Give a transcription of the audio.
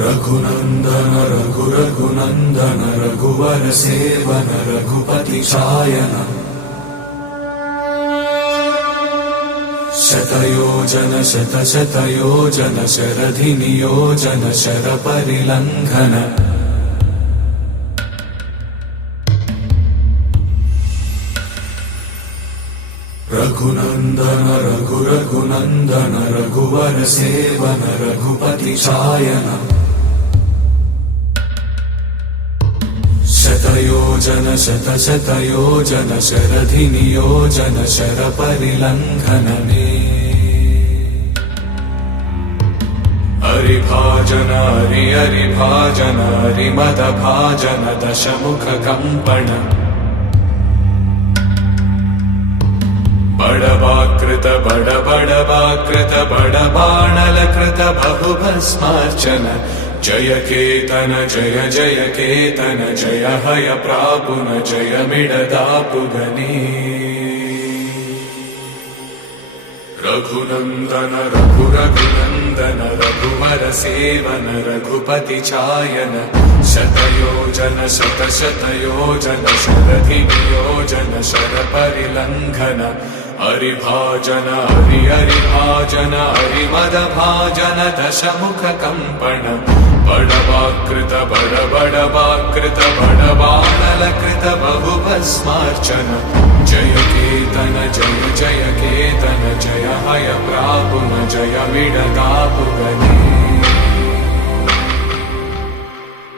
रघुनंदन रघुनंदन रघुवर seven Raghupati चायन शतयोजन शतशतयोजन शरधि नियोजन sir परिलंघन Raghunandan Raghunandan रघुवर seven Raghupati चायन शतयोजन शतशतयोजन शरधि नियोजन sir परिलंघनने हरिभाजन हरिभाजन हरिमद भाजन दशमुख कंपन बड़वाकृत बड़वाकृत बड़बाणलकृत बहुभस्मार्चन जय केतन जय जय केतन जय हय प्रापुन जय मिडदापुगने रघुनंदन रघुनंदन रघुवर सेवन रघुपति चायन शतयोजन शतशतयोजन शरधि नियोजन शर परिलंघन हरिभाजन हरिभाजन हरिमद भाजन दशमुख कंपन बड़वाकृत बड़वाकृत बड़बाणलकृत बहुभस्मार्चन जय केतन जय जय केतन जय हय प्रापुन जय मिडदापुगने